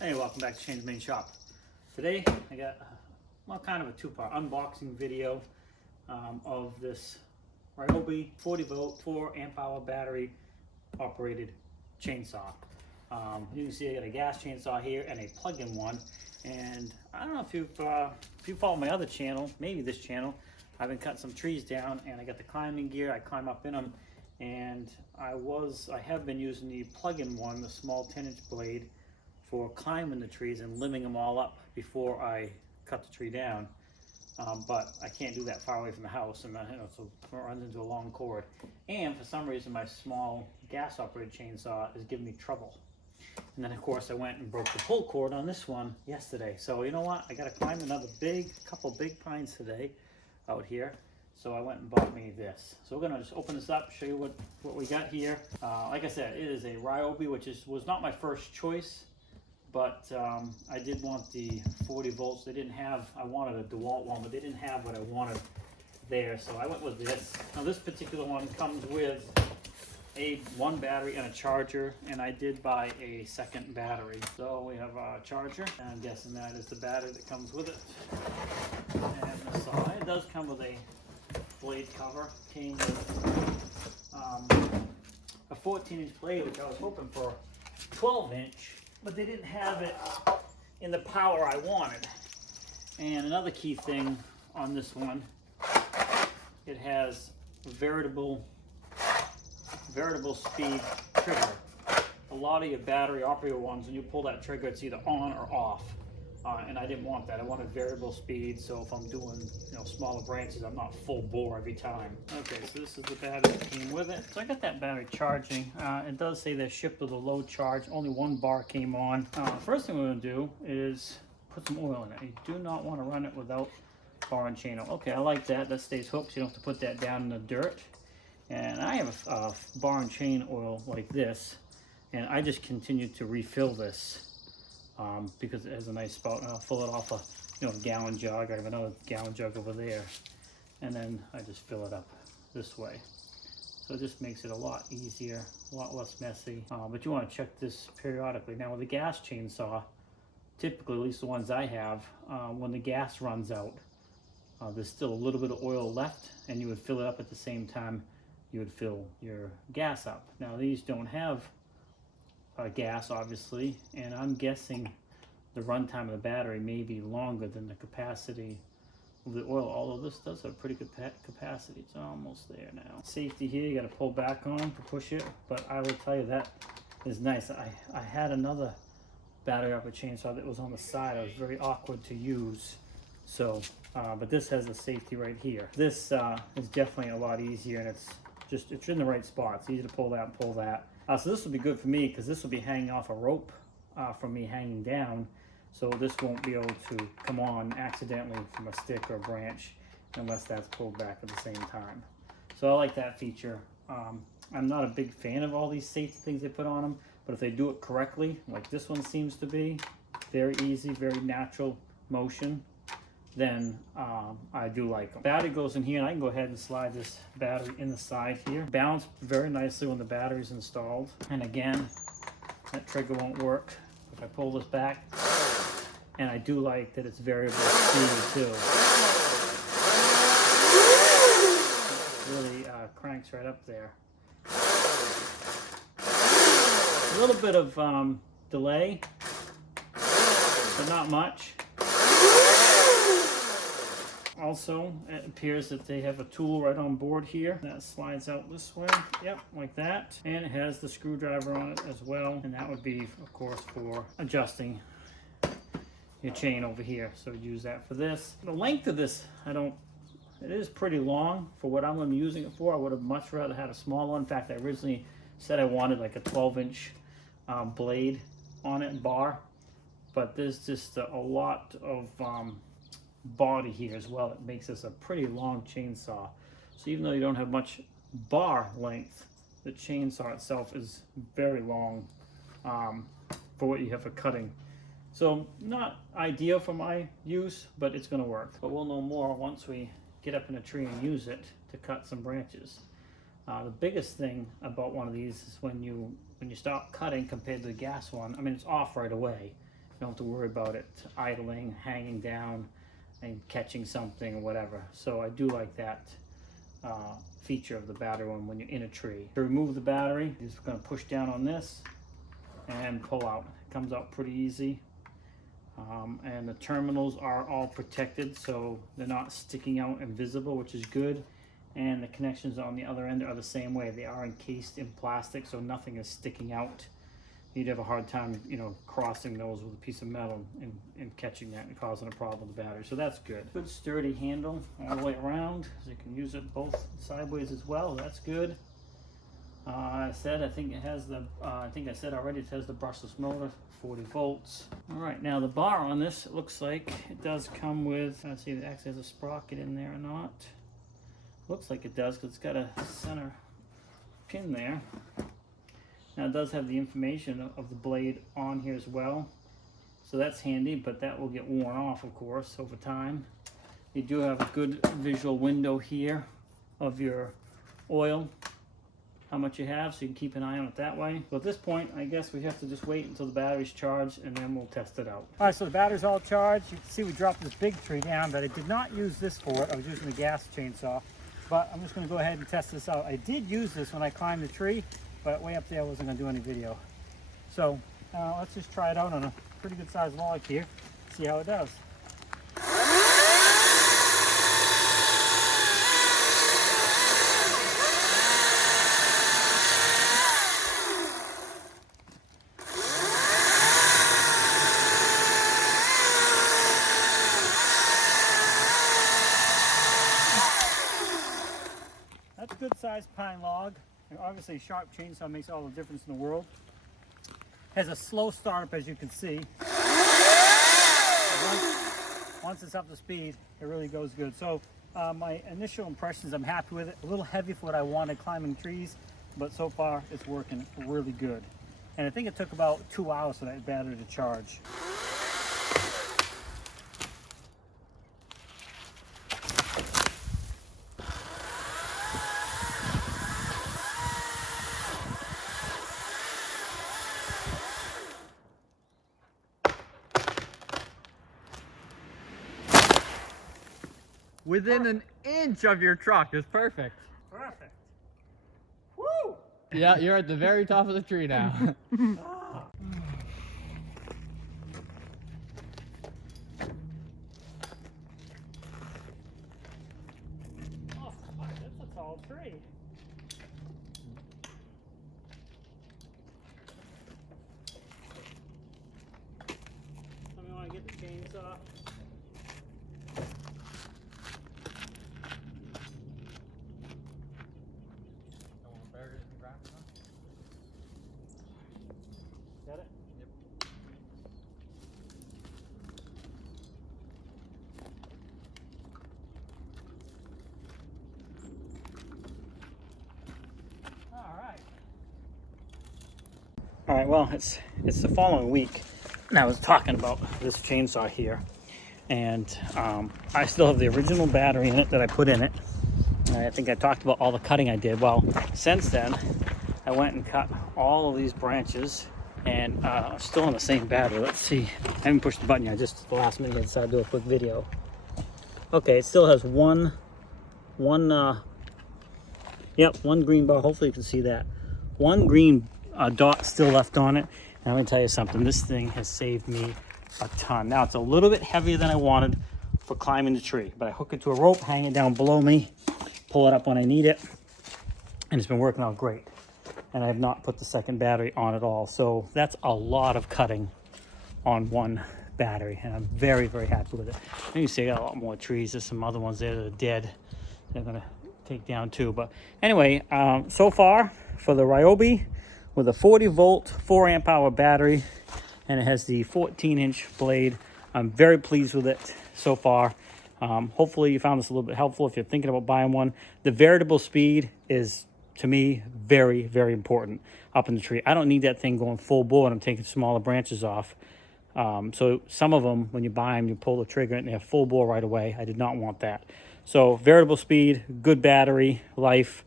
Hey, welcome back to Change Main Shop. Today I got kind of a two-part unboxing video of this Ryobi 40 volt 4 amp hour battery operated chainsaw. You can see I got a gas chainsaw here and a plug-in one. And I don't know if you follow my other channel, maybe this channel, I've been cutting some trees down and I got the climbing gear. I climb up in them, and I have been using the plug-in one, the small 10-inch blade, for climbing the trees and limbing them all up before I cut the tree down. But I can't do that far away from the house, and so it runs into a long cord. And for some reason, my small gas-operated chainsaw is giving me trouble. And then, of course, I went and broke the pull cord on this one yesterday. So you know what? I got to climb another couple big pines today out here. So I went and bought me this. So we're gonna just open this up, show you what we got here. Like I said, it is a Ryobi, which was not my first choice. But I did want the 40 volts. They didn't have, I wanted a DeWalt one, but they didn't have what I wanted there. So I went with this. Now this particular one comes with one battery and a charger, and I did buy a second battery. So we have a charger, and I'm guessing that is the battery that comes with it. And the side, it does come with a blade cover. Came with a 14-inch blade, which I was hoping for 12-inch. But they didn't have it in the power I wanted. And another key thing on this one, it has a veritable speed trigger. A lot of your battery operated ones, when you pull that trigger, it's either on or off. And I didn't want that. I wanted variable speed, so if I'm doing smaller branches, I'm not full bore every time. Okay, so this is the battery that came with it. So I got that battery charging. It does say they're shipped with a low charge. Only one bar came on. First thing we're going to do is put some oil in it. You do not want to run it without bar and chain oil. Okay, I like that. That stays hooked, so you don't have to put that down in the dirt. And I have a bar and chain oil like this, and I just continue to refill this. Because it has a nice spout, and I'll fill it off a gallon jug. I have another gallon jug over there, and then I just fill it up this way. So it just makes it a lot easier, a lot less messy. But you want to check this periodically. Now with a gas chainsaw, typically, at least the ones I have, when the gas runs out, there's still a little bit of oil left, and you would fill it up at the same time you would fill your gas up. Now these don't have gas, obviously, and I'm guessing the runtime of the battery may be longer than the capacity of the oil, although this does have pretty good capacity. It's almost there now. Safety here, you got to pull back on to push it, but I will tell you that is nice. I had another battery operated chainsaw that was on the side. It was very awkward to use, so but this has the safety right here. This is definitely a lot easier, and it's in the right spot. It's easy to pull that and pull that. So this will be good for me because this will be hanging off a rope from me hanging down. So this won't be able to come on accidentally from a stick or a branch unless that's pulled back at the same time. So I like that feature. I'm not a big fan of all these safety things they put on them, but if they do it correctly, like this one seems to be, very easy, very natural motion, then I do like them. Battery goes in here, and I can go ahead and slide this battery in the side here. Balance very nicely when the battery's installed. And again, that trigger won't work if I pull this back. And I do like that it's variable speed too. It really cranks right up there. A little bit of delay, but not much. Also, it appears that they have a tool right on board here that slides out this way. Yep, like that. And it has the screwdriver on it as well. And that would be, of course, for adjusting your chain over here. So use that for this. The length of this, it is pretty long for what I'm using it for. I would have much rather had a small one. In fact, I originally said I wanted like a 12-inch blade on it, bar. But there's just a lot of body here as well. It makes this a pretty long chainsaw. So even though you don't have much bar length, the chainsaw itself is very long for what you have for cutting. So not ideal for my use, but it's going to work. But we'll know more once we get up in a tree and use it to cut some branches. The biggest thing about one of these is when you stop cutting compared to the gas one, I mean, it's off right away. don't have to worry about it idling, hanging down, and catching something or whatever. So I do like that feature of the battery one when you're in a tree. To remove the battery, you're just going to push down on this and pull out. It comes out pretty easy. And the terminals are all protected, so they're not sticking out and visible, which is good. And the connections on the other end are the same way. They are encased in plastic, so nothing is sticking out. You'd have a hard time, you know, crossing those with a piece of metal and catching that and causing a problem with the battery. So that's good. Good sturdy handle all the way around, so you can use it both sideways as well. That's good. I think it has the, I think I said already, it has the brushless motor, 40 volts. All right, now the bar on this, it looks like it does come with, let's see if it actually has a sprocket in there or not. Looks like it does, because it's got a center pin there. Now it does have the information of the blade on here as well. So that's handy, but that will get worn off, of course, over time. You do have a good visual window here of your oil, how much you have, so you can keep an eye on it that way. So at this point, I guess we have to just wait until the battery's charged, and then we'll test it out. All right, so the battery's all charged. You can see we dropped this big tree down, but I did not use this for it. I was using the gas chainsaw. But I'm just going to go ahead and test this out. I did use this when I climbed the tree, but way up there I wasn't going to do any video. So let's just try it out on a pretty good sized log here, see how it does. That's a good sized pine log. And obviously a sharp chainsaw makes all the difference in the world. Has a slow startup, as you can see. Once it's up to speed, it really goes good. So my initial impressions, I'm happy with it. A little heavy for what I wanted climbing trees, but so far it's working really good. And I think it took about 2 hours for that battery to charge. Within an inch of your truck is perfect. Perfect. Woo! Yeah, you're at the very top of the tree now. Oh, that's a tall tree. Let me want to get the chainsaw. Got it? Yep. All right, well, it's the following week, and I was talking about this chainsaw here, and I still have the original battery in it that I put in it. And I think I talked about all the cutting I did. Well, since then, I went and cut all of these branches, and I'm still on the same battery. Let's see. I haven't pushed the button yet. Just at the last minute, I decided to do a quick video. Okay, it still has one green bar. Hopefully you can see that. One green dot still left on it. And let me tell you something. This thing has saved me a ton. Now, it's a little bit heavier than I wanted for climbing the tree, but I hook it to a rope, hang it down below me, pull it up when I need it, and it's been working out great. And I have not put the second battery on at all. So that's a lot of cutting on one battery, and I'm very, very happy with it. And you see I got a lot more trees. There's some other ones there that are dead. They're gonna take down too. But anyway, so far for the Ryobi with a 40 volt, 4 amp hour battery, and it has the 14-inch blade. I'm very pleased with it so far. Hopefully you found this a little bit helpful if you're thinking about buying one. The variable speed is, to me, very, very important up in the tree. I don't need that thing going full bore and I'm taking smaller branches off. So some of them, when you buy them, you pull the trigger and they have full bore right away. I did not want that. So variable speed, good battery life.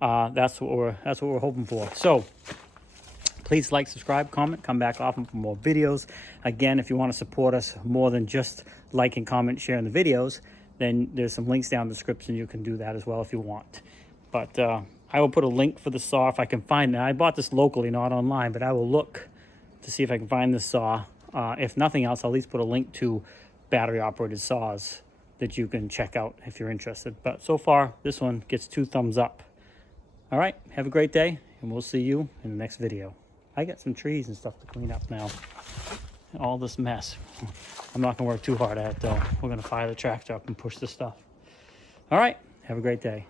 That's what we're hoping for. So Please like, subscribe, comment, come back often for more videos. Again, if you want to support us more than just liking, comment, sharing the videos, then there's some links down in the description. You can do that as well if you want. But I will put a link for the saw if I can find it. I bought this locally, not online, but I will look to see if I can find this saw. If nothing else, I'll at least put a link to battery-operated saws that you can check out if you're interested. But so far, this one gets 2 thumbs up. All right, have a great day, and we'll see you in the next video. I got some trees and stuff to clean up now. All this mess. I'm not gonna work too hard at it though. We're gonna fire the tractor up and push this stuff. All right, have a great day.